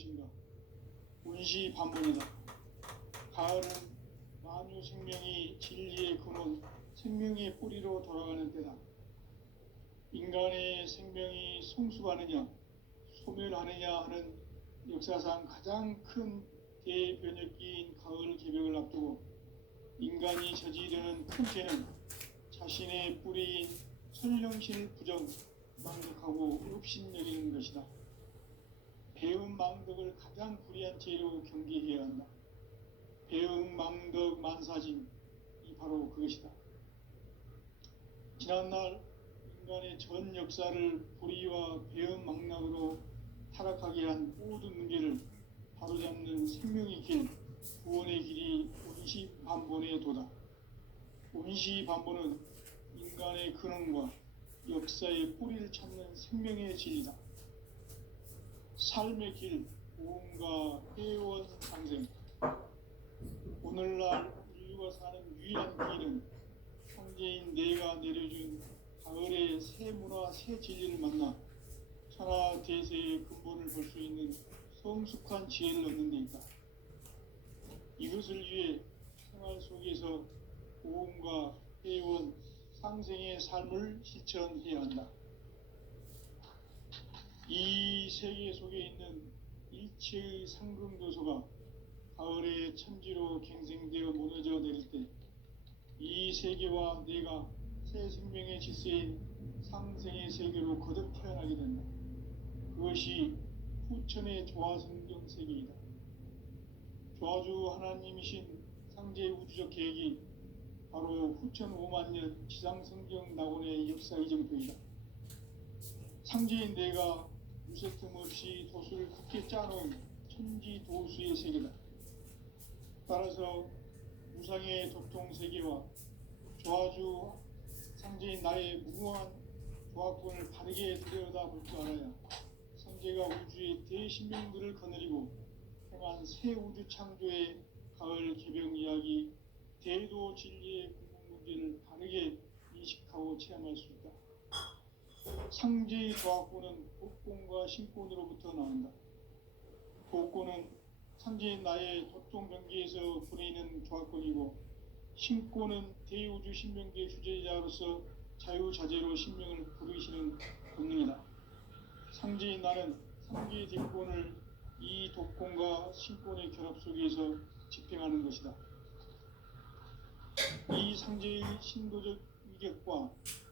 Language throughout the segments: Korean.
무엇인가? 운시 반본이다. 가을은 만유 생명이 진리의 근원, 생명의 뿌리로 돌아가는 때다. 인간의 생명이 성숙하느냐, 소멸하느냐 하는 역사상 가장 큰 대변혁기인 가을 개벽을 앞두고 인간이 저지르는 큰 죄는 자신의 뿌리인 선령신을 부정, 망덕하고 업신여기는 것이다. 배음 망덕을 가장 불의한 죄로 경계해야 한다. 배음 망덕 만사진이 바로 그것이다. 지난날 인간의 전 역사를 불의와 배음 망락으로 타락하게 한 모든 문제를 바로잡는 생명의 길, 구원의 길이 운시반본의 도다. 운시반본은 인간의 근원과 역사의 뿌리를 찾는 생명의 진리다. 삶의 길, 고음과 회원 상생. 오늘날 인류가 사는 유일한 길은 황제인 내가 내려준 가을의 새 문화, 새 진리를 만나 천하 대세의 근본을 볼 수 있는 성숙한 지혜를 얻는 데 있다. 이것을 위해 생활 속에서 고음과 회원, 상생의 삶을 실천해야 한다. 이 세계 속에 있는 일체의 상금도소가 가을의 천지로 갱생되어 무너져 내릴 때 이 세계와 내가 새 생명의 질서인 상생의 세계로 거듭 태어나게 된다. 그것이 후천의 조화성경 세계이다. 조화주 하나님이신 상제의 우주적 계획이 바로 후천 5만년 지상성경 낙원의 역사 이정표이다. 상제인 내가 무쇠틈 없이 도수를 굳게 짜놓은 천지 도수의 세계다. 따라서 무상의 도통 세계와 조화주 상제인 나의 무궁한 조화권을 바르게 들여다볼 줄 알아야 상제가 우주의 대신명들을 거느리고 행한 새 우주 창조의 가을 개벽 이야기, 대도 진리의 궁극 문제를 바르게 인식하고 체험할 수 있다. 상제의 조화권은 복권과 신권으로부터 나온다. 복권은 상제인 나의 도통 경계에서 부리는 조화권이고, 신권은 대우주 신명계의 주제자로서 자유자재로 신명을 부르시는 권능이다. 상제인 나는 상계의 대권을 이 독권과 신권의 결합 속에서 집행하는 것이다. 이 상제의 신도적 위격과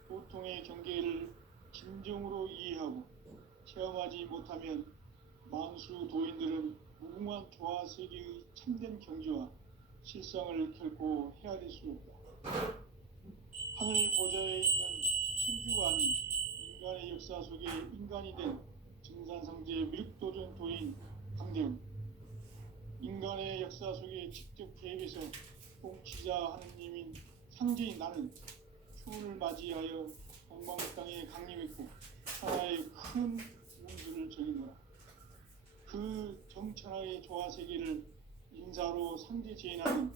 보통의 경계를 진정으로 이해하고 체험하지 못하면 만수 도인들은 무궁한 조화 세계의 참된 경지와 실상을 결코 헤아릴 수 없다. 하늘 보좌에 있는 천주가 아닌 인간의 역사 속에 인간이 된 증산상제의 밀도전 도인 강대훈. 인간의 역사 속에 직접 개입해서 통치자 하느님인 상제인 나는 추운을 맞이하여 동방 땅에 강림했고 천하의 큰 운수를 정인노라. 그 정천하의 조화 세계를 인사로 상제 재현하는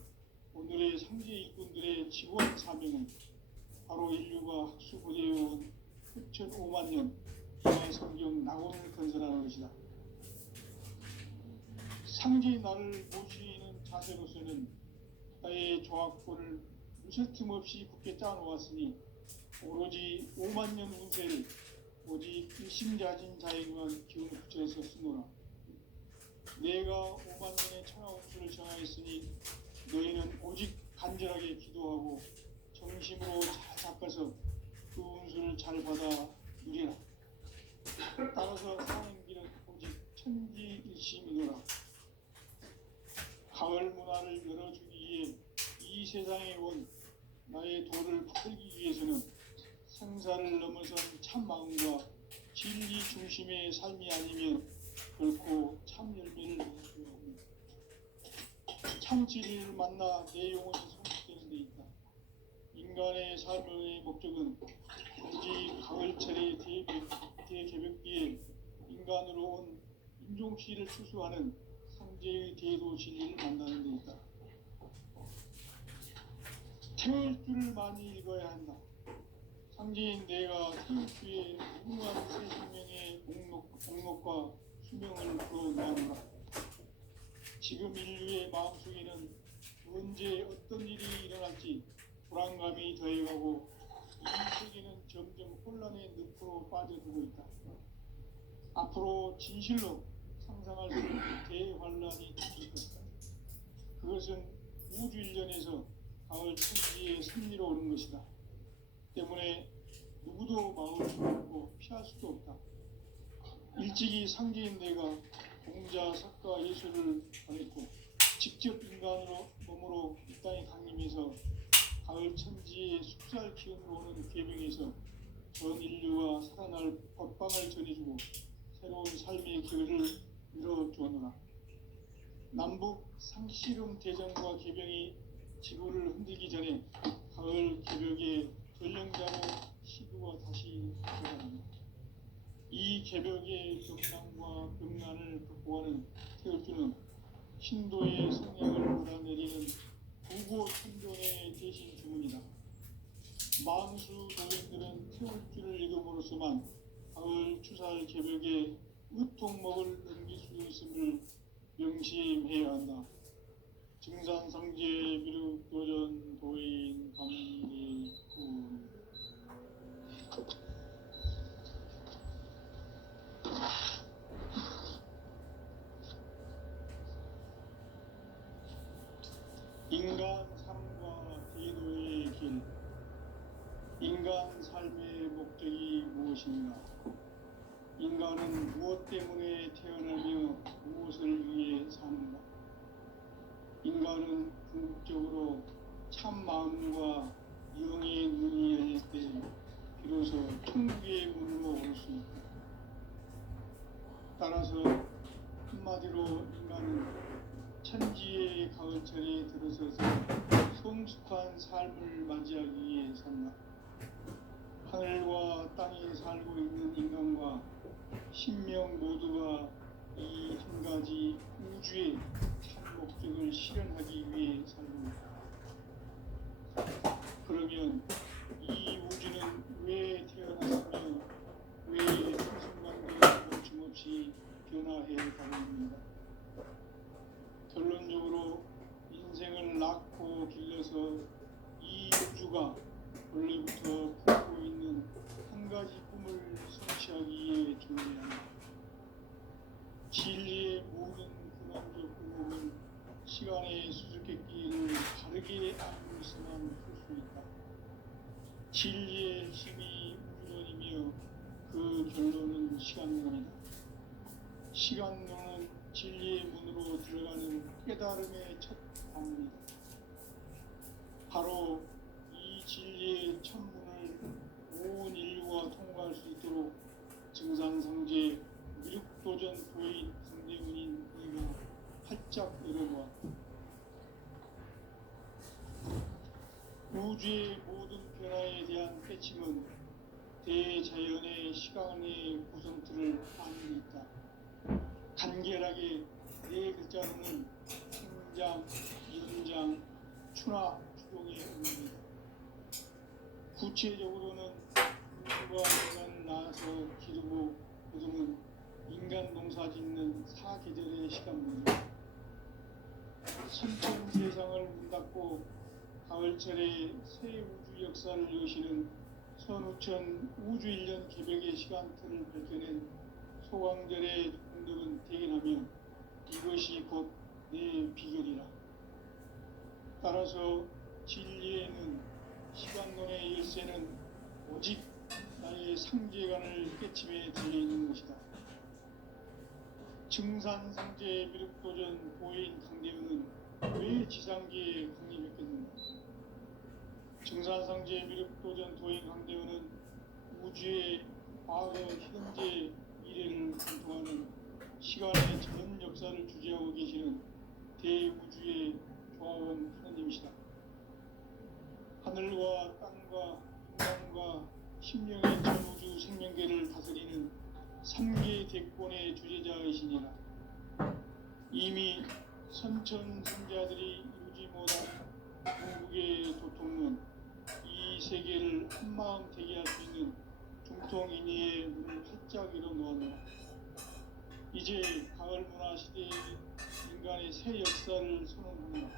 오늘의 상제 일꾼들의 지구한 사명은 바로 인류가 학수고대해온 후천 5만년 하나의 성경 낙원을 건설하는 것이다. 상제의 나를 모시는 자세로서는 나의 조화권을 무쇠틈 없이 굳게 짜놓았으니 오로지 5만년 운세를 오직 일심자진 자에게만 기운을 붙여서 쓰노라. 내가 5만년의 천하 운수를 정하였으니 너희는 오직 간절하게 기도하고 정심으로 잘 닦아서 그 운수를 잘 받아 누리라. 따라서 사는 길은 오직 천지일심이노라. 가을 문화를 열어주기 위해 이 세상에 온 나의 도를 풀기 위해서는 생사를 넘어선 참 마음과 진리 중심의 삶이 아니면 결코 참 열매를 맺을 수 없는 참 진리를 만나 내 영혼이 성숙되는 데 있다. 인간의 삶의 목적은 오직 가을철의 대개벽기에 인간으로 온 인종시를 추수하는 상제의 대도 진리를 만나는 데 있다. 태일주를 많이 읽어야 한다. 상제인 내가 태일주의 무궁한 새 생명의 목록과 희명을 불어넣노라. 지금 인류의 마음속에는 언제 어떤 일이 일어날지 불안감이 더해가고 이 세계는 점점 혼란의 늪으로 빠져들고 있다. 앞으로 진실로 상상할 수 없는 대환란이 닥칠 것이다. 그것은 우주 일련에서 가을 천지의 섭리로 오는 것이다. 때문에 누구도 막을 수 없고 피할 수도 없다. 일찍이 상제인 내가 공자, 석가, 예술을 권했고 직접 인간으로 몸으로 이 땅에 강림해서 가을 천지의 숲살 기운으로 오는 계명에서 전 인류가 살아날 법방을 전해주고 새로운 삶의 길을 열어주었노라. 남북 상씨름 대전과 개병이 지구를 흔들기 전에 가을 개벽의 전령자로 시구가 다시 들어갑니다. 이 개벽의 격난과 병난을 극복하는 태울주는 신도의 성향을 몰아내리는 부고 천존의 대신 주문이다. 만수 도인들은 태울주를 읽음으로써만 가을 추살 개벽의 의통목을 넘길 수 있음을 명심해야 한다. 증산상제 미륵도전 도인 감리군. 인간 삶과 대도의 길. 인간 삶의 목적이 무엇인가? 인간은 무엇 때문에 태어나며 무엇을 위해 사는가? 인간은 궁극적으로 참 마음과 영의 눈이 열릴 때 비로소 천국의 문으로 올 수 있다. 따라서 한마디로 인간은 천지의 가을철에 들어서서 성숙한 삶을 맞이하기 위해 산다. 하늘과 땅에 살고 있는 인간과 신명 모두가 이 한 가지 우주의 참 목적을 실현하기 위해 살고 있다. 그러면 이 우주는 왜 태어났으며 왜 한순간도 멈춤없이 변화해 가고 있는가? 결론적으로 인생을 낳고 길러서 이 우주가 원래부터 품고 있는 한 가지 꿈을 성취하기 위해 존재한다. 진리의 모든 근원적 궁극은 시간의 수수께끼를 바르게 알고 있어만 풀 수 있다. 진리의 힘이 우주론이며 그 결론은 시간론이다. 시간론은 진리의 문으로 들어가는 깨달음의 첫 방문이다. 바로 이 진리의 첫 문을 온 인류가 통과할 수 있도록 증산상제 미륵도전 도인 강대문인 이가 활짝 열어보았다. 우주의 모든 변화에 대한 깨침은 대자연의 시간의 구성틀을 아는 있다. 간결하게 네 글자로는 생장, 연장, 추나 추동의 의미입니다. 구체적으로는 우주가 인간 낳아서 기르고 거두는 인간 농사 짓는 사계절의 시간입니다. 천천 세상을 문 닫고 가을철에 새 우주 역사를 여시는 선우천 우주일년 개벽의 시간틀을 밝혀낸 소강절의 공덕은 대견하며 이것이 곧 내 비결이라. 따라서 진리에는 시간론의 열쇠는 오직 나의 상제관을 깨침에 달려있는 것이다. 증산상제 미륵도전 도인 강대은은 왜 지상계에 강림했겠는가? 증산상제 미륵도전 도인 강대은은 우주의 과거, 현재, 미래를 관통하는 시간의 전 역사를 주재하고 계시는 대우주의 조화원 하느님이시다. 하늘과 땅과 인간과 심령의 전우주 생명계를 다스리는 3계 대권의 주제자이시니라. 이미 선천선자들이 이루지 못한 궁극의 도통론, 이 세계를 한마음 되게 할 수 있는 중통인의의 문을 활짝 열어 놓았노라. 이제 가을 문화 시대의 인간의 새 역사를 선언합니다.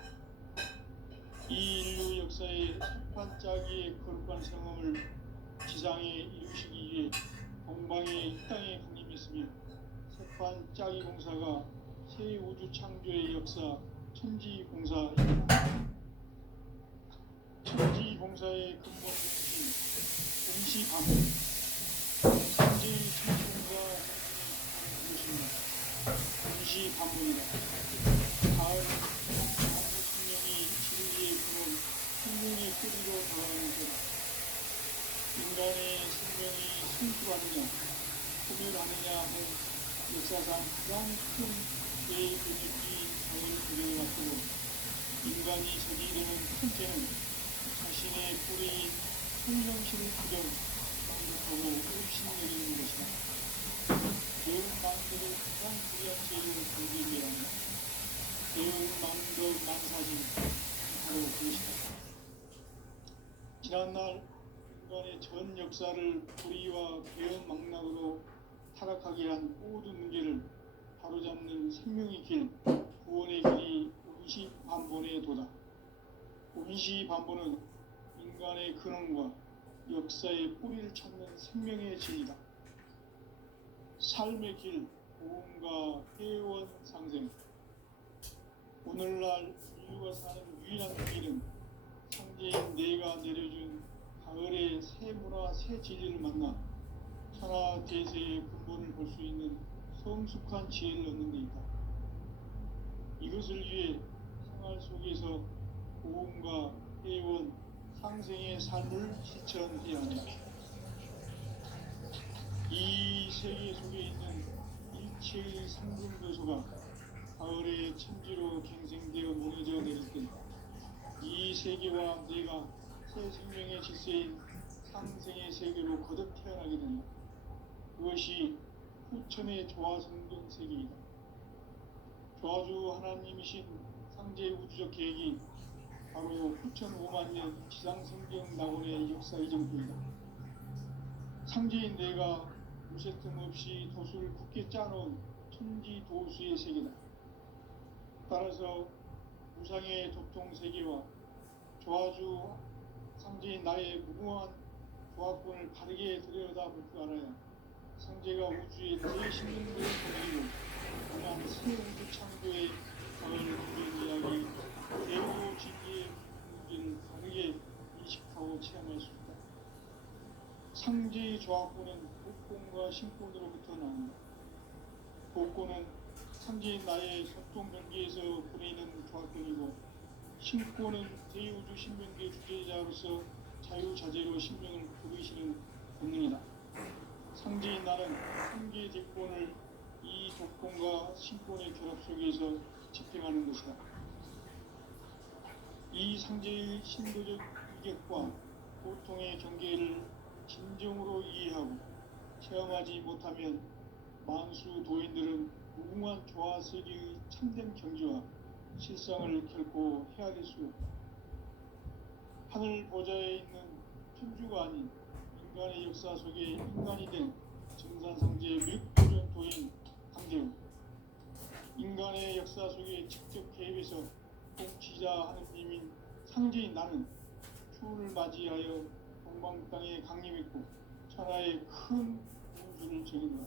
이 인류 역사의 세판짜기의 거룩한 성함을 지상에 이루시기 위해 동방의 이 땅에 강림했으며 세판짜기 공사가 새 우주 창조의 역사 천지공사입니다. 천지공사의 근본 중심 동시반문 천지의 천지공사 정신이 무엇입니다. 동시반문이다. 가을 한국 생명이 진리의 근원 생명의 뿌리로 돌아가는 때다. 인간의 생명이 승수하느냐 소멸하느냐 할 역사상 가장 큰 죄의 근육이 가을 구경을 앞두고 인간이 저지르는 큰 죄는 자신의 뿌리인 성령신을 부정 만족하고 의심내리는 것이다. 배운 마음대로 가장 불의한 죄를 건드리게 합니다. 배운 마음도 만사진 바로 그것이다. 지난날 인간의 전 역사를 불의와 배은 망락으로 타락하게 한 모든 문제를 바로잡는 생명의 길, 구원의 길이 운시반본의 도다. 운시반본은 인간의 근원과 역사의 뿌리를 찾는 생명의 진이다. 삶의 길, 보험과 회원 상생. 오늘날 인류가 사는 유일한 길은 상제인 내가 내려준 가을의 새 문화, 새 진리를 만나 천하 대세의 근본을 볼 수 있는 성숙한 지혜를 얻는 데 있다. 이것을 위해 생활 속에서 보험과 회원, 상생의 삶을 실천해야 한다. 이 세계 속에 있는 일체의 상승도소가 가을의 천지로 갱생되어 무너져 내릴 때 이 세계와 내가 새 생명의 질서인 상생의 세계로 거듭 태어나게 된다. 그것이 후천의 조화성경 세계이다. 조화주 하나님이신 상제 우주적 계획이 바로 후천 5만년 지상성경 낙원의 역사 이정표이다. 상제인 내가 무쇠틈 없이 도수를 굳게 짜놓은 천지 도수의 세계다. 따라서 무상의 도통세계와 조화주 상제인 나의 무궁한 조화권을 바르게 들여다볼 줄 알아야 상제가 우주의 대신능을 보이고 강한 새 우주 창조의 가을 구경 이야기 대우 진리의 문제를 바르게 인식하고 체험할 수 있다. 상제의 조화권은 복권과 신권으로부터 나온다. 복권은 상제인 나의 소통변기에서 보내는 조화권이고 신권은 대우주 신명계 주제자로서 자유자재로 신명을 부르시는 본능이다. 상제인 나는 한계의 대권을 이 조건과 신권의 결합 속에서 집행하는 것이다. 이 상제의 신도적 위격과 고통의 경계를 진정으로 이해하고 체험하지 못하면 만수 도인들은 무궁한 조화세계의 참된 경지와 실상을 결코 헤아릴 수 없다. 하늘 보좌에 있는 천주가 아닌 인간의 역사 속에 인간이 된 정산상제의 밀도전도인 강대우, 인간의 역사 속에 직접 개입해서 통치자 하느님인 상제인 나는 추운을 맞이하여 동방 땅에 강림했고 천하의 큰 운수를 정인다.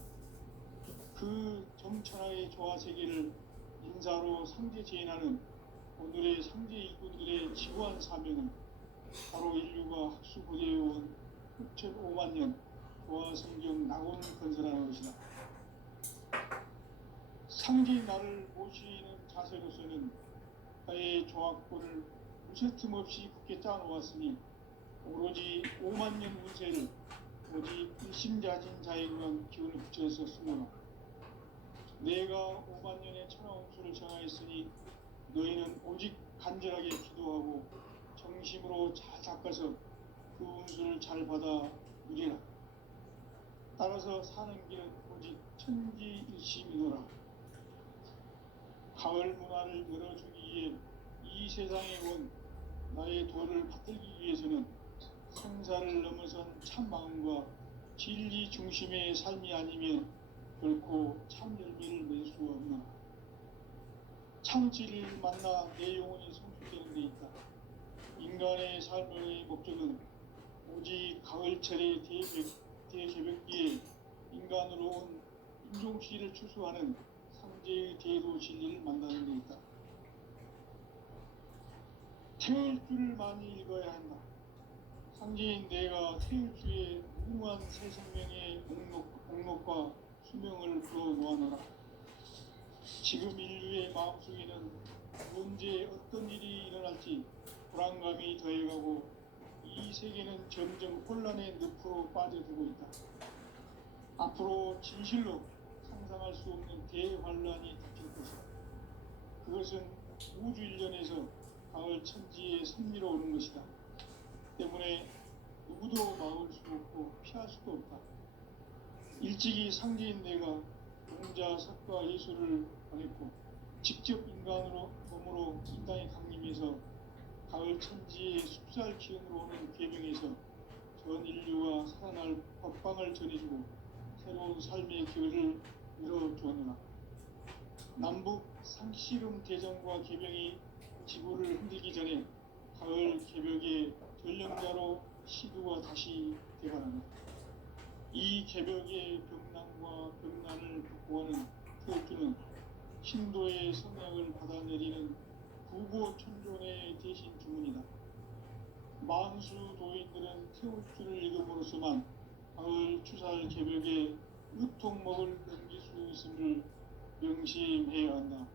그 정천하의 조화세계를 인사로 상제 제인하는 오늘의 상제 일꾼들의 지구한 사명은 바로 인류가 학수고대해온 6,5만 년 조화성경 낙원을 건설하는 것이다. 상제의 나를 모시는 자세로서는 나의 조화권을 무쇠틈 없이 굳게 짜놓았으니 오로지 5만 년 운세를 오직 일심자진 자에게만 기운을 붙여서 쓰노라. 내가 5만 년의 천하 운수를 정하였으니 너희는 오직 간절하게 기도하고 정심으로 잘 닦아서 그 운수를 잘 받아 누리라. 따라서 사는 길은 오직 천지일심이노라. 가을 문화를 열어주기 위해 이 세상에 온 나의 도를 받들기 위해서는 생사를 넘어선 참 마음과 진리 중심의 삶이 아니면 결코 참 열매를 맺을 수 없나. 참 진리를 만나 내 영혼이 성숙되는 데 있다. 인간의 삶의 목적은 오직 가을철의 대개벽기에 인간으로 온 인종시를 추수하는 상제의 대도 진리를 만나는 데 있다. 태울 줄을 많이 읽어야 한다. 상제인 내가 태울 주의 무궁한 새 생명의 목록과 수명을 풀어놓아노라. 지금 인류의 마음속에는 언제 어떤 일이 일어날지 불안감이 더해가고 이 세계는 점점 혼란의 늪으로 빠져들고 있다. 앞으로 진실로 상상할 수 없는 대환란이 닥칠 것이다. 그것은 우주 일련에서 가을 천지에 섭리로 오는 것이다. 때문에 누구도 막을 수 없고 피할 수도 없다. 일찍이 상제인 내가 공자, 석가, 예수를 보냈고 직접 인간으로 몸으로 이 땅에 강림해서 가을 천지의 숲살 기운으로 오는 계명에서 전 인류가 살아날 법방을 전해주고 새로운 삶의 기회를 열어주었노라. 남북 상씨름 대전과 계명이 지구를 흔들기 전에 가을 개벽의 전령자로 시두가 다시 되어가는 이 개벽의 병난과 병난을 극복하는 태극주는 신도의 성향을 받아내리는 구고천존의 대신 주문이다. 만수 도인들은 태극주를 읽음으로써만 가을 추살 개벽의 유통목을 넘길 수 있음을 명심해야 한다.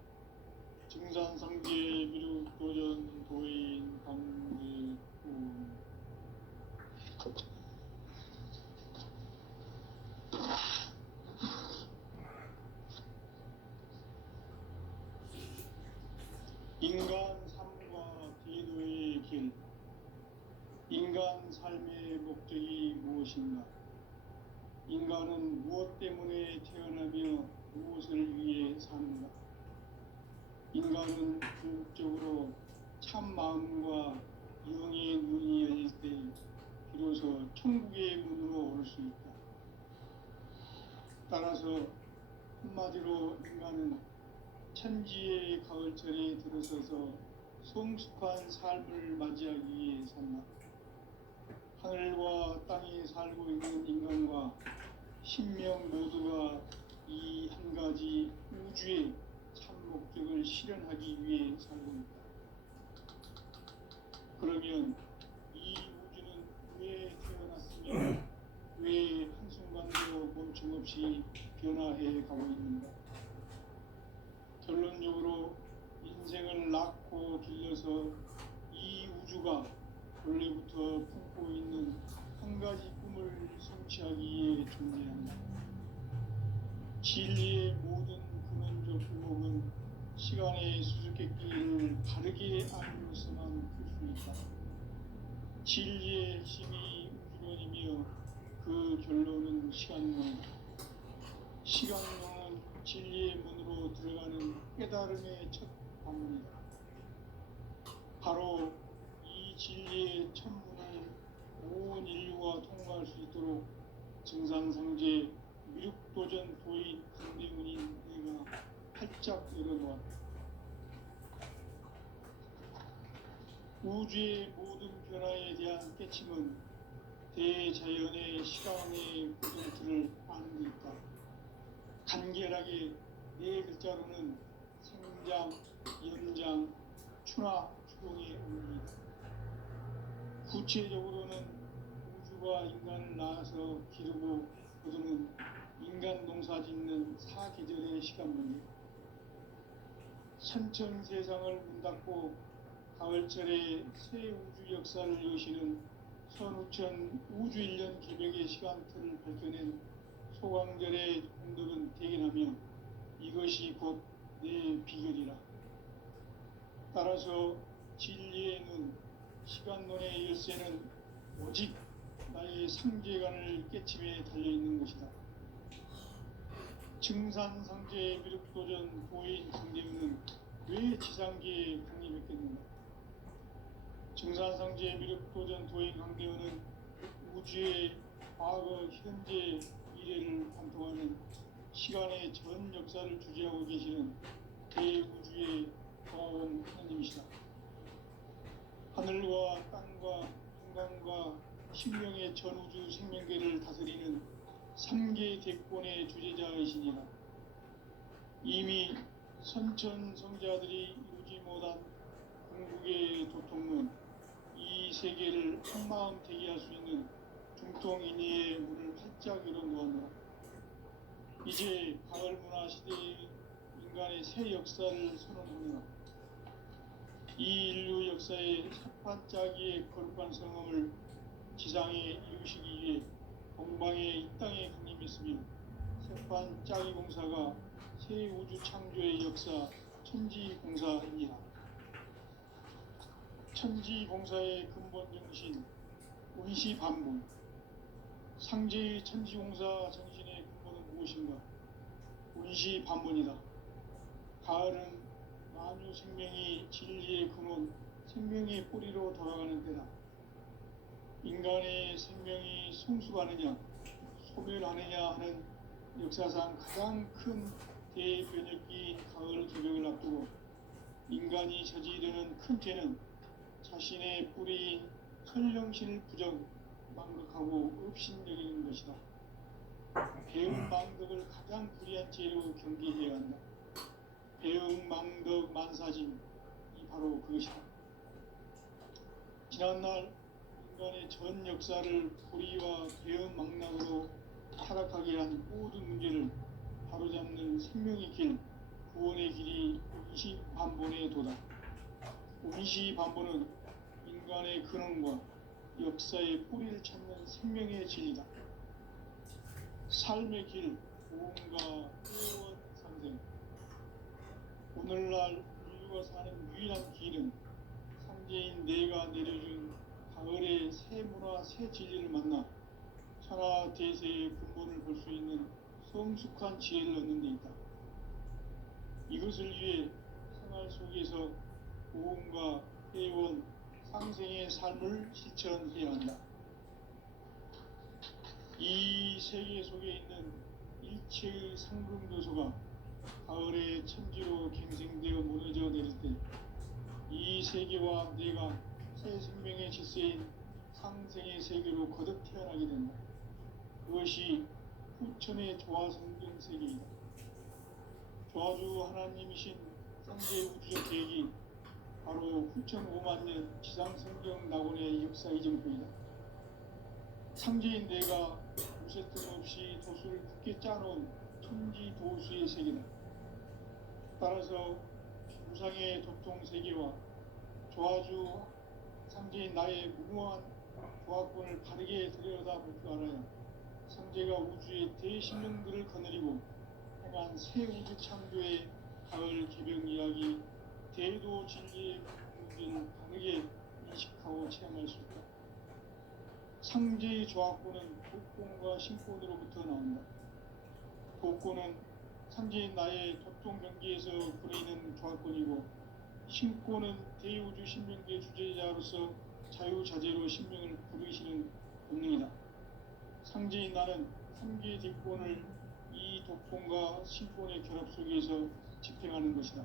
증산상계 미륵도전 도인 강대군 인간 삶과 대도의 길. 인간 삶의 목적이 무엇인가? 인간은 무엇 때문에 태어나며 무엇을 위해 사는가? 인간은 궁극적으로 참 마음과 영의 눈이 열릴 때 비로소 천국의 문으로 올 수 있다. 따라서 한마디로 인간은 천지의 가을철에 들어서서 성숙한 삶을 맞이하기 위해 산다. 하늘과 땅에 살고 있는 인간과 신명 모두가 이 한 가지 우주의 참 목적을 실현하기 위해 살고 있다. 그러면 이 우주는 왜 태어났으며 왜 한순간도 멈춤없이 변화해 가고 있는가? 결론적으로 인생을 낳고 길러서 이 우주가 원래부터 품고 있는 한 가지 꿈을 성취하기 위해 존재한다. 진리의 모든 근원적 의목은 시간의 수수께끼를 바르게 알므로서만 풀 수 있다. 진리의 핵심이 우주론이며 그 결론은 시간론이다. 시간론은 진리의 문으로 들어가는 깨달음의 첫 방문이다. 바로 이 진리의 첫 문을 온 인류가 통과할 수 있도록 증산상제 미륵도전 도인 강대문인 내가 활짝 열어놓았다. 우주의 모든 변화에 대한 깨침은 대자연의 시간의 구동틀을 아는 데 있다. 간결하게 네 글자로는 생장, 연장, 추나 추동의 의미이다. 구체적으로는 우주가 인간을 낳아서 기르고 거두는 인간 농사 짓는 사계절의 시간문이다. 선천 세상을 문 닫고 가을철에 새 우주 역사를 여시는 선우천 우주일년 개벽의 시간틀을 밝혀낸 소강절의 공덕은 대견하며 이것이 곧 내 비결이라. 따라서 진리의 눈, 시간론의 열쇠는 오직 나의 상제관을 깨침에 달려있는 것이다. 증산상제 미륵도전 도인 강대문은 왜 지상계에 강림했겠는가? 증산상제 미륵도전 도인 강대문은 우주의 과거, 현재, 미래를 관통하는 시간의 전 역사를 주재하고 계시는 대우주의 공화원 하나님이시다. 하늘과 땅과 인간과 신명의 전우주 생명계를 다스리는 3계 대권의 주재자이시니라. 이미 선천성자들이 이루지 못한 궁극의 도통문, 이 세계를 한마음 대기할 수 있는 중통인의의 문을 활짝 열어놓았노라. 이제 가을 문화 시대의 인간의 새 역사를 선언하노라. 이 인류 역사의 삿발짜기의 거룩한 성함을 지상에 이루시기 위해 동방에 이 땅에 강림했으며 삿발짜기 공사가 새 우주 창조의 역사 천지공사입니다. 천지공사의 근본 정신 운시반본. 상제의 천지공사 정신의 근본은 무엇인가? 운시반본이다. 가을은 만유 생명이 진리의 근원, 생명의 뿌리로 돌아가는 때다. 인간의 생명이 성숙하느냐, 소멸하느냐 하는 역사상 가장 큰 대변혁기인 가을 개벽을 앞두고 인간이 저지르는 큰 죄는 자신의 뿌리인 설령신을 부정, 망극하고 업신여기는 것이다. 배응 망덕을 가장 불의한 죄로 경계해야 한다. 배응 망덕 만사짐이 바로 그것이다. 지난날 인간의 전 역사를 불의와 배응 망락으로 타락하게 한 모든 문제를 바로잡는 생명의 길, 구원의 길이 운시반본의 도다. 운시반본은 인간의 근원과 역사의 뿌리를 찾는 생명의 진리다. 삶의 길, 보험과 회원 상생. 오늘날 인류가 사는 유일한 길은 상제인 내가 내려준 가을의 새 문화, 새 진리를 만나 천하 대세의 근본을 볼 수 있는 성숙한 지혜를 얻는 데 있다. 이것을 위해 생활 속에서 보험과 회원, 상생의 삶을 실천해야 한다. 이 세계 속에 있는 일체의 상금도서가 가을의 천지로 갱생되어 무너져 내릴 때 이 세계와 내가 새 생명의 질서인 상생의 세계로 거듭 태어나게 된다. 그것이 후천의 조화성경 세계이다. 조화주 하나님이신 상제 우주적 계획이 바로 후천 5만 년 지상성경 낙원의 역사 이정표이다. 상제인 내가 무쇠뜸 없이 도수를 굳게 짜놓은 천지 도수의 세계다. 따라서 우상의 도통 세계와 조화주 상제인 나의 무모한 조화권을 바르게 들여다볼 줄 알아야 상제가 우주의 대신령들을 거느리고 행한 새 우주 창조의 가을 개벽 이야기, 대도 진리의 문제를 바르게 인식하고 체험할 수 있다. 상제의 조화권은 복권과 신권으로부터 나온다. 복권은 상제인 나의 도통 경계에서 부리는 조화권이고, 신권은 대우주 신명계 주제자로서 자유자재로 신명을 부르시는 본능이다. 상제인 나는 3개 뒷권을 이 도통과 신권의 결합 속에서 집행하는 것이다.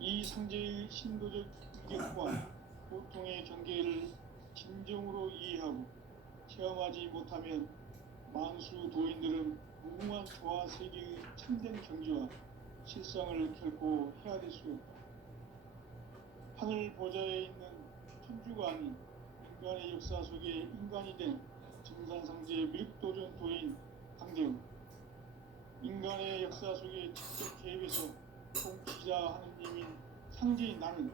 이 상제의 신도적 인격과 보통의 경계를 진정으로 이해하고 체험하지 못하면 만수 도인들은 무궁한 조화 세계의 참된 경지와 실상을 결코 헤아릴 수 없다. 하늘 보좌에 있는 천주가 아닌 인간의 역사 속에 인간이 된 정산상제 밀도전 도인 강대우, 인간의 역사 속에 직접 개입해서 통치자 하느님인 상제인 나는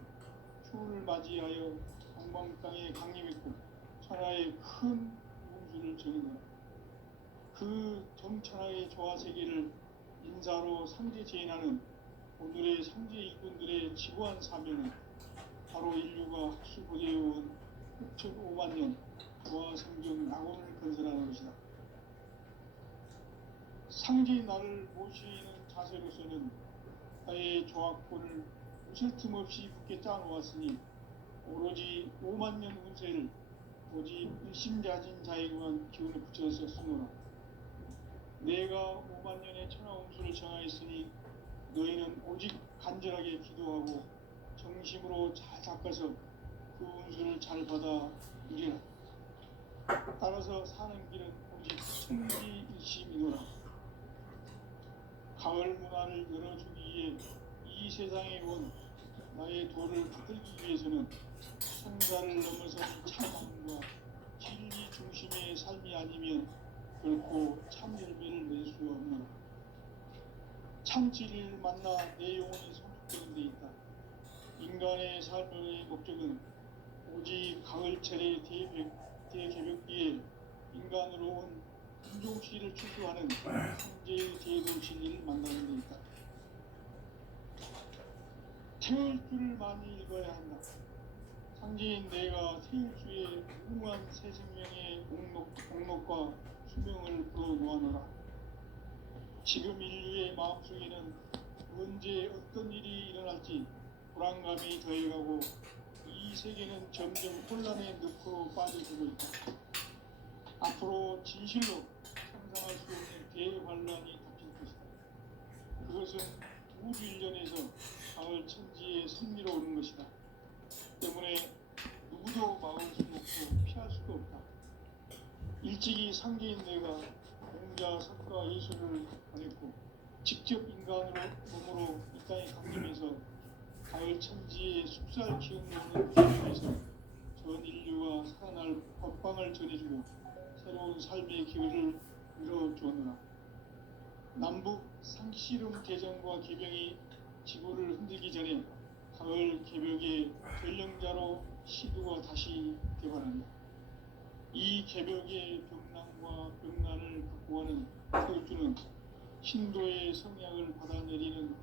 추운을 맞이하여 동방 땅에 강림했고 천하의 큰 공주를 정의노라. 그 정천하의 조화세계를 인사로 상제 제인하는 오늘의 상제 일꾼들의 지구한 사명은 바로 인류가 학수고대해온 6,5만 년 조화성경 낙원을 건설하는 것이다. 상제인 나를 모시는 자세로서는 나의 조화권을 무술 틈 없이 굳게 짜놓았으니 오로지 5만 년 운세를 오직 일심자진 자에게만 기운을 붙여서 쓰노라. 내가 5만 년의 천하운수를 정하였으니 너희는 오직 간절하게 기도하고 정심으로 잘 닦아서 그 운수를 잘 받아 누리라. 따라서 사는 길은 오직 천지일심이노라. 가을 문화를 열어주기 위해 이 세상에 온 나의 도를 붙들기 위해서는 성사를 넘어선 참함과 진리 중심의 삶이 아니면 결코 참 열매를 낼 수 없노라. 참 진리를 만나 내 영혼이 성숙되는 데 있다. 인간의 삶의 목적은 오직 가을철의 대개벽기에 인간으로 온 인종시를 추구하는 성제의 제도 진리를 만나는 데 있다. 태울주를 많이 읽어야 한다. 상제인 내가 태울주의 무궁한 새 생명의 목록과 수명을 풀어놓아노라. 지금 인류의 마음속에는 언제 어떤 일이 일어날지 불안감이 더해가고 이 세계는 점점 혼란의 늪으로 빠져들고 있다. 앞으로 진실로 상상할 수 없는 대환란이 닥칠 것이다. 그것은 우주 일련에서 가을 천지에 승리로오는 것이다. 때문에 누구도 막을 수 없고 피할 수도 없다. 일찍이 상제인 내가 공자, 석가, 예수를 보냈고 직접 인간으로 몸으로 이 땅에 강림해서 가을 천지의 숲살 기운으로는 기운에서 전 인류가 살아날 법방을 전해주고 새로운 삶의 기회를 열어주었노라. 남북 상씨름 대전과 개병이 지구를 흔들기 전에 가을 개벽의 전령자로 시도가 다시 개발한다. 이 개벽의 병난과 병난을 극복하는 태울주는 신도의 성약을 받아내리는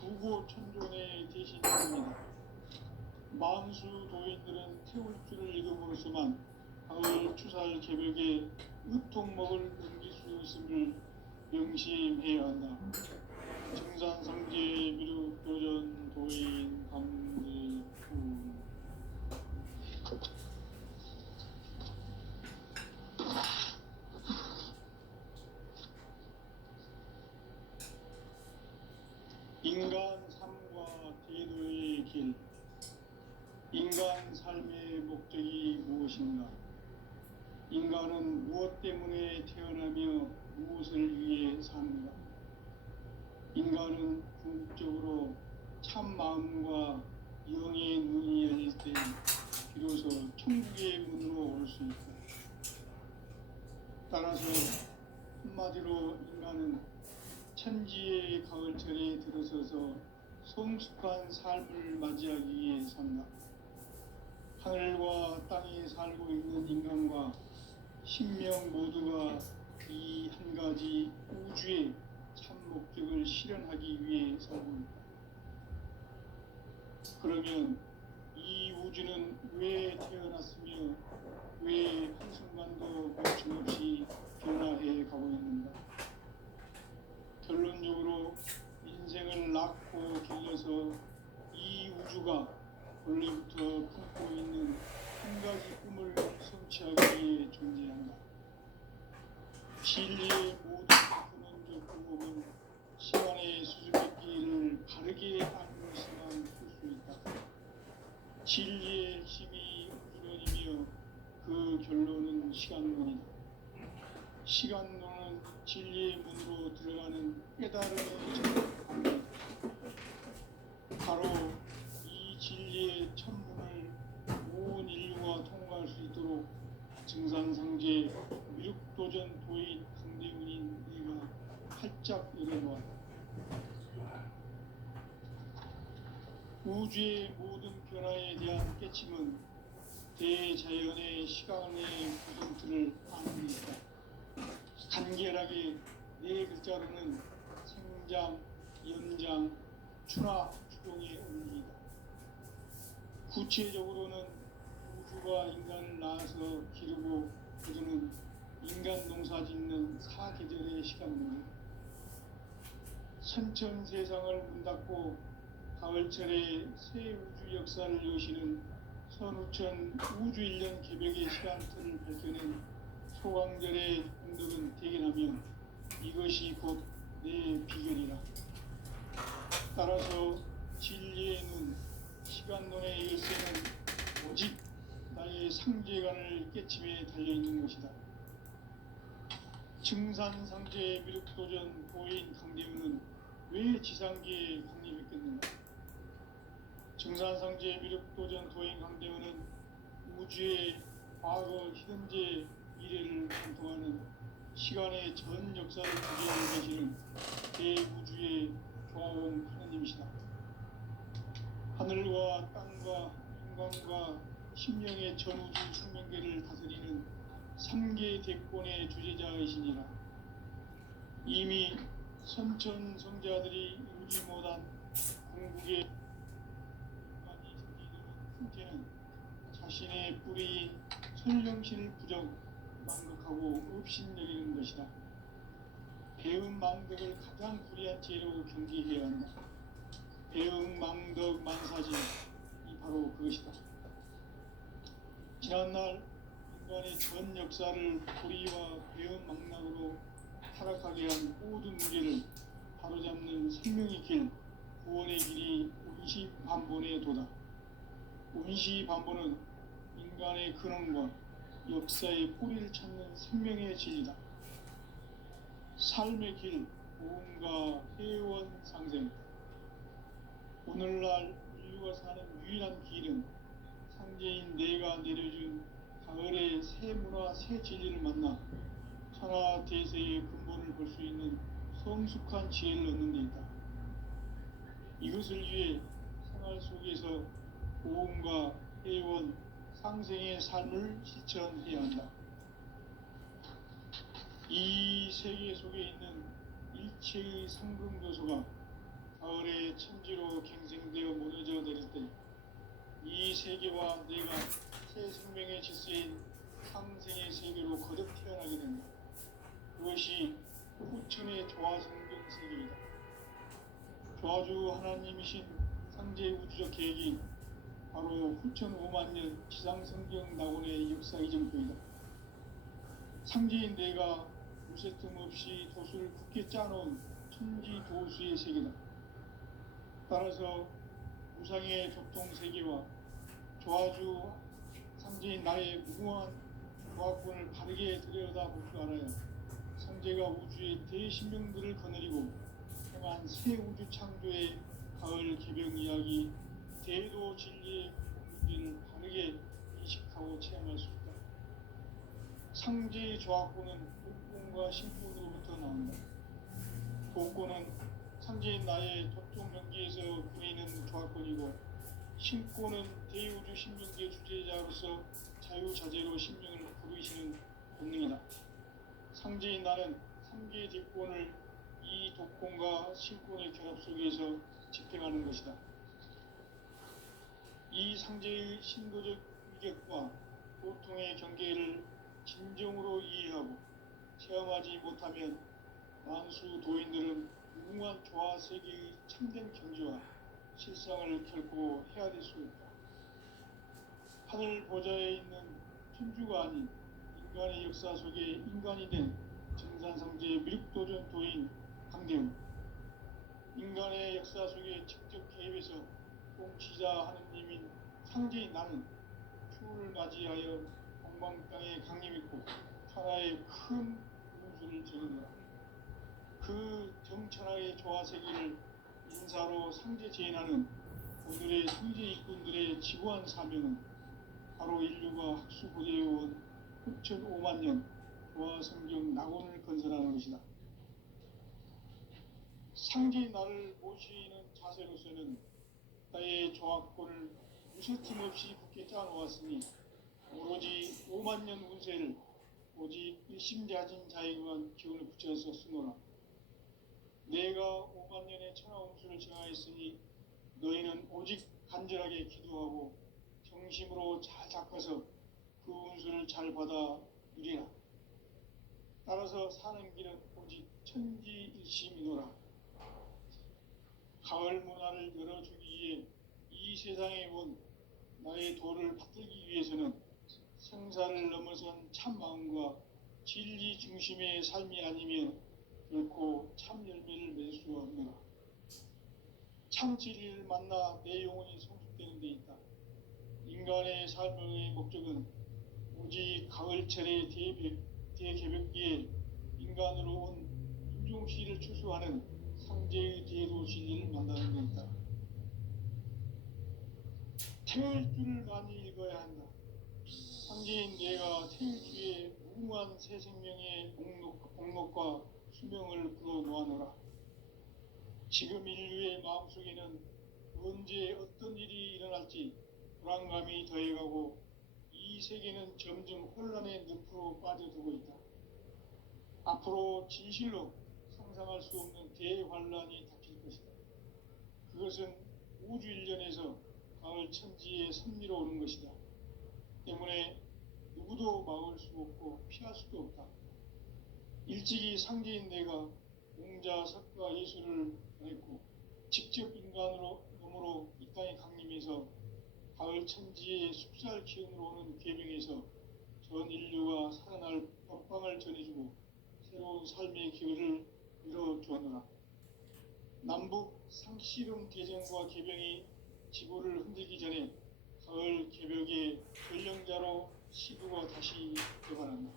구고천존의 대신입니다. 만수 도인들은 태울주를 읽음으로써만 가을 추살 개벽의 으통먹을 넘길 수 있음을 명심해야 한다. 정산상제 미륵 도전 도인 감리구. 인간 삶과 제도의 길. 인간 삶의 목적이 무엇인가? 인간은 무엇 때문에 태어나며 무엇을 위해 사는가? 인간은 궁극적으로 참 마음과 영의 눈이 열릴 때 비로소 천국의 문으로 올 수 있다. 따라서 한마디로 인간은 천지의 가을철에 들어서서 성숙한 삶을 맞이하기 위해 산다. 하늘과 땅에 살고 있는 인간과 신명 모두가 이 한 가지 우주의 참 목적을 실현하기 위해 살고 있다. 그러면 이 우주는 왜 태어났으며 왜 한순간도 멈춤없이 변화해 가고 있는가? 결론적으로 인생을 낳고 길러서 이 우주가 원래부터 품고 있는 한 가지 꿈을 성취하기 위해 존재한다. 진리의 모든 근원적 궁금은 시간의 수수께끼를 바르게 알고 있어만 풀 수 있다. 진리의 힘이 우주론이며 그 결론은 시간론이다. 시간론은 진리의 문으로 들어가는 깨달음의 전문입니다. 바로 이 진리의 천문을 온 인류가 통과할 수 있도록 증산상제 미륵도전 도인 강대훈인 네가 활짝 열어놓았다. 우주의 모든 변화에 대한 깨침은 대자연의 시간의 구성틀을 아는 데 있다. 간결하게 네 글자로는 생장, 연장, 추나, 추동의 원리이다. 구체적으로는 우주가 인간을 낳아서 기르고 그저는 인간 농사 짓는 사계절의 시간론이다. 선천 세상을 문 닫고 가을철에 새 우주 역사를 여시는 선우천 우주 1년 개벽의 시간틀을 밝혀낸 소강절의 공덕은 대견하며 이것이 곧 내 비결이라. 따라서 진리의 눈, 시간론의 열쇠는 오직 나의 상제관을 깨침에 달려있는 것이다. 증산상제 미륵도전 도인 강대우는 왜 지상계에 강림했겠는가? 증산상제 미륵도전 도인 강대우는 우주의 과거, 현재, 미래를 관통하는 시간의 전 역사를 주재하고 계시는 대우주의 조화공 하느님이시다. 하늘과 땅과 인간과 심령의 전우주 생명계를 다스리는 3계 대권의 주제자이시니라. 이미 선천성자들이 이루지 못한 궁극의 많이 생기는 형태는 자신의 뿌리인 설령신을 부정 망극하고 업신여기는 것이다. 배음 망덕을 가장 불의한 죄로 경계해야 한다. 배음 망덕 만사지, 이 바로 그것이다. 지난날 인간의 전 역사를 불의와 배음 망락으로 타락하게 한 모든 문제를 바로잡는 생명의 길, 구원의 길이 운시반본의 도다. 운시반본은 인간의 근원과 역사의 뿌리를 찾는 생명의 진리다. 삶의 길, 보험과 회원 상생. 오늘날 인류가 사는 유일한 길은 상제인 내가 내려준 가을의 새 문화, 새 진리를 만나 천하 대세의 근본을 볼 수 있는 성숙한 지혜를 얻는 데 있다. 이것을 위해 생활 속에서 보험과 회원, 상생의 삶을 실천해야 한다. 이 세계 속에 있는 일체의 상금도소가 가을의 천지로 갱생되어 무너져 내릴 때 이 세계와 내가 새 생명의 질서인 상생의 세계로 거듭 태어나게 된다. 그것이 후천의 조화성경 세계이다. 조화주 하나님이신 상제 우주적 계획이 바로 후천 5만 년 지상성경 낙원의 역사 이정표이다. 상제인 내가 무쇠틈 없이 도수를 굳게 짜놓은 천지 도수의 세계다. 따라서 무상의 교통 세계와 조화주 상제인 나의 무궁한 조화권을 바르게 들여다볼 줄 알아야 상제가 우주의 대신명들을 거느리고 행한 새 우주 창조의 가을 개병 이야기, 대도 진리의 문제를 바르게 인식하고 체험할 수 있다. 상제의 조화권은 복권과 신권으로부터 나온다. 복권은 상제인 나의 도통 경계에서 보이는 조화권이고, 신권은 대우주 신명계 주제자로서 자유자재로 신명을 부르시는 본능이다. 상제인 나는 3계 뒷권을 이 독권과 신권의 결합 속에서 집행하는 것이다. 이 상제의 신도적 위격과 고통의 경계를 진정으로 이해하고 체험하지 못하면 만수 도인들은 무궁한 조화 세계의 참된 경지와 실상을 결코 헤아릴 수 있다. 하늘 보좌에 있는 천주가 아닌 인간의 역사 속에 인간이 된 증산상제 미륵도전 도인 강대우. 인간의 역사 속에 직접 개입해서 통치자 하느님인 상제인 나는 추운을 맞이하여 동방 땅에 강림했고 천하의 큰 운수를 저르노라. 그 정천하의 조화세계를 인사로 상제 제인하는 오늘의 상제 일꾼들의 지구한 사명은 바로 인류가 학수 고대해온 후천 5만 년 조화성경 낙원을 건설하는 것이다. 상제인 나를 모시는 자세로서는 나의 조화권을 무쇠틈 없이 굳게 짜놓았으니 오로지 5만 년 운세를 오직 일심자진 자에게만 기운을 붙여서 쓰노라. 내가 5만 년의 천하 운수를 정하였으니 너희는 오직 간절하게 기도하고 정심으로 잘 닦아서 그 운수를 잘 받아 누리라. 따라서 사는 길은 오직 천지일심이노라. 가을 문화를 열어주기 위해 이 세상에 온 나의 도를 받들기 위해서는 생사를 넘어선 참 마음과 진리 중심의 삶이 아니면 결코 참 열매를 맺을 수 없노라. 참 진리를 만나 내 영혼이 성숙되는 데 있다. 인간의 삶의 목적은 오직 가을철의 대개벽기에 인간으로 온 인종시를 추수하는 상제의 제도 진리를 만나는 데 있다. 태울 줄을 많이 읽어야 한다. 상제인 내가 태울 주의 무궁한 새 생명의 목록과 수명을 불어놓아노라. 지금 인류의 마음속에는 언제 어떤 일이 일어날지 불안감이 더해가고 이 세계는 점점 혼란의 늪으로 빠져들고 있다. 앞으로 진실로 상상할 수 없는 대환란이 닥칠 것이다. 그것은 우주 일련에서 가을 천지의 섭리로 오는 것이다. 때문에 누구도 막을 수 없고 피할 수도 없다. 일찍이 상제인 내가 용자 석가 예수를 보냈고 직접 인간으로 몸으로 이 땅에 강림해서 가을 천지의 숲살 기운으로 오는 계명에서 전 인류가 살아날 법방을 전해주고 새로운 삶의 기회를 열어주었노라. 남북 상씨름 대전과 개병이 지구를 흔들기 전에 가을 개벽의 전령자로 시부가 다시 되어난다.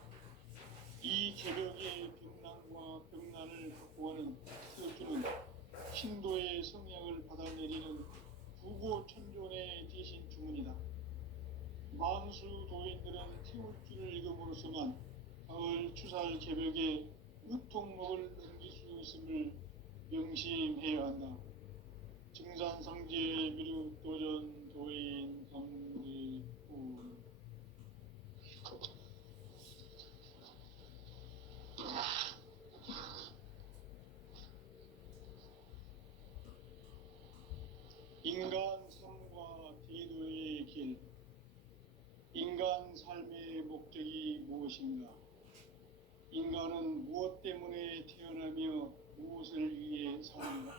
이 개벽의 병난과 병난을 극복하는 태우주는 신도의 성향을 받아내리는 구고천존의 대신 주문이다. 만수 도인들은 태울주를 읽음으로써만 가을 추살 개벽의 으통목을 넘길 수 있음을 명심해야 한다. 증산상제 미륵 도전 도인 성지구 인간 삶과 대도의 길. 인간 삶의 목적이 무엇인가? 인간은 무엇 때문에 태어나며 무엇을 위해 사는가?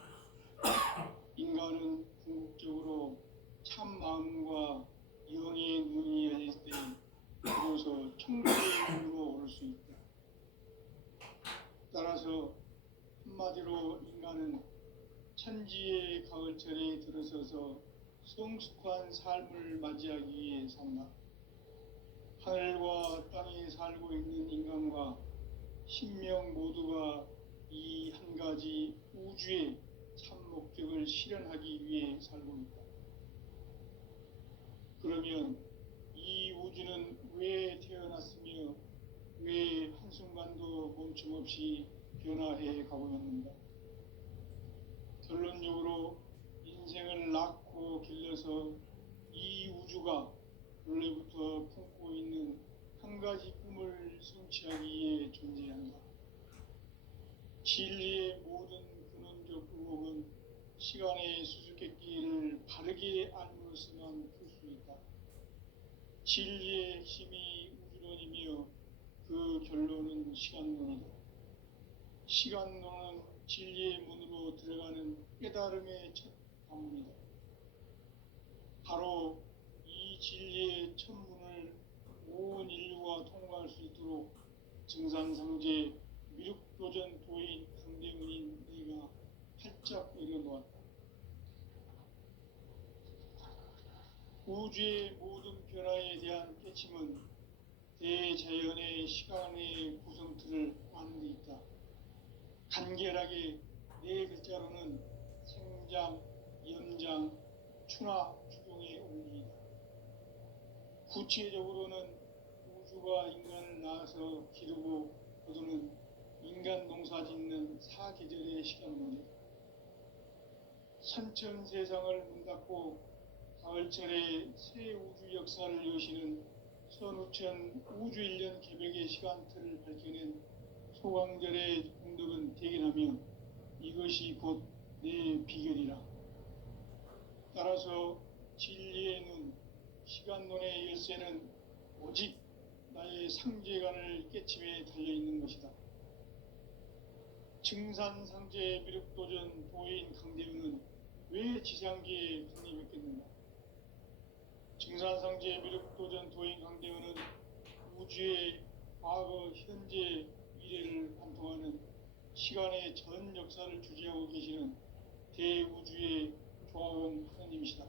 인간은 궁극적으로 참 마음과 영의 눈이 열릴 때 비로소 천국의 문으로 오를 수 있다. 따라서 한마디로 인간은 천지의 가을철에 들어서서 성숙한 삶을 맞이하기 위해 산다. 하늘과 땅에 살고 있는 인간과 신명 모두가 이 한 가지 우주의 참 목적을 실현하기 위해 살고 있다. 그러면 이 우주는 왜 태어났으며 왜 한순간도 멈춤없이 변화해 가고 있는가? 결론적으로 인생을 낳고 길러서 이 우주가 원래부터 품고 있는 한 가지 꿈을 성취하기 위해 존재한다. 진리의 모든 근원적 의혹은 시간의 수수께끼를 바르게 알므로서만 풀 수 있다. 진리의 핵심이 우주론이며 그 결론은 시간론이다. 시간론은 진리의 문으로 들어가는 깨달음의 첫 관문이다. 바로 이 진리의 첫 문을 온 인류가 통과할 수 있도록 증산상제 미륵도전 도인 강대문인 내가 활짝 내려놓았다. 우주의 모든 변화에 대한 깨침은 대자연의 시간의 구성틀을 아는 데 있다. 간결하게 네 글자로는 생장, 연장, 추나 추동의 원리이다. 구체적으로는 우주가 인간을 낳아서 기르고 거두는 인간 농사 짓는 사계절의 시간론이다. 선천 세상을 문 닫고 가을철에 새 우주 역사를 여시는 선우천 우주일년 개벽의 시간틀을 밝혀낸 소강절의 공덕은 대견하며 이것이 곧 내 비결이라. 따라서 진리의 눈, 시간론의 열쇠는 오직 나의 상제관을 깨침에 달려있는 것이다. 증산상제 미륵도전 도인 강대우는 왜 지상계에 강림했겠는가? 증산상제 미륵도전 도인 강대우는 우주의 과거, 현재, 미래를 관통하는 시간의 전 역사를 주재하고 계시는 대우주의 조화원 하나님이시다.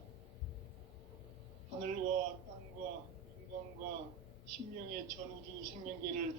하늘과 땅과 인간과 신명의 전우주 생명계를